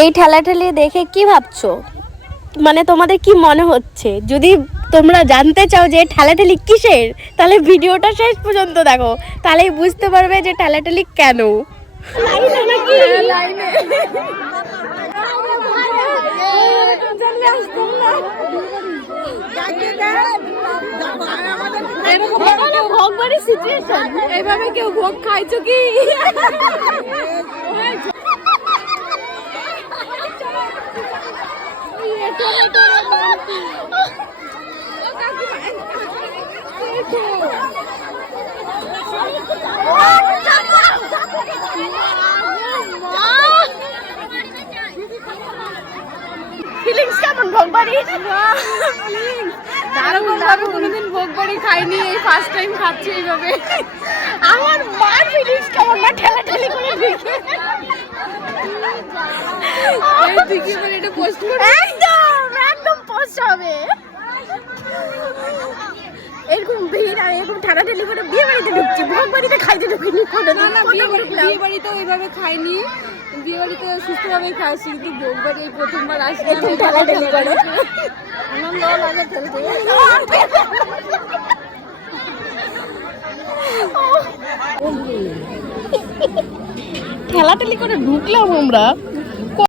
এই ঠেলাঠেলি দেখে কি ভাবছো? মানে তোমাদের কি মনে হচ্ছে? যদি তোমরা জানতে চাও যে ঠেলাঠেলি কিসের, তাহলে ভিডিওটা শেষ পর্যন্ত দেখো, তাহলেই বুঝতে পারবে যে ঠেলাঠেলি কেন। এইভাবে কেউ ভোগ খাইছো কি? ফিলিংস কেমন ভোগবাড়ি? কোনোদিন ভোগ বাড়ি খাইনি, এই ফার্স্ট টাইম খাচ্ছি এইভাবে। আমার মার ফিলিংস কেমন না ঠেলাঠেলি করে ঢুকে। তুই কি করে এটা পোস্ট করবি? একদম একদম পোস্ট হবে। এরকম ভিড় আর এরকম ঠেলাঠেলি করে বিয়ে বাড়িতে ঢুকছি, ভোগ বাড়িতে খাইতে ঢুকিনি। না না, বিয়ে বাড়িতে ওইভাবে খাইনি, বিয়ে বাড়িতে সুস্থভাবে খাচ্ছি, কিন্তু ভোগ বাড়ি এই প্রথমবার আসছি। এরকম ঠেলাঠেলি করে আনন্দ লাগে ঠেলতে। ঠেলাঠেলি করে ঢুকলাম আমরা।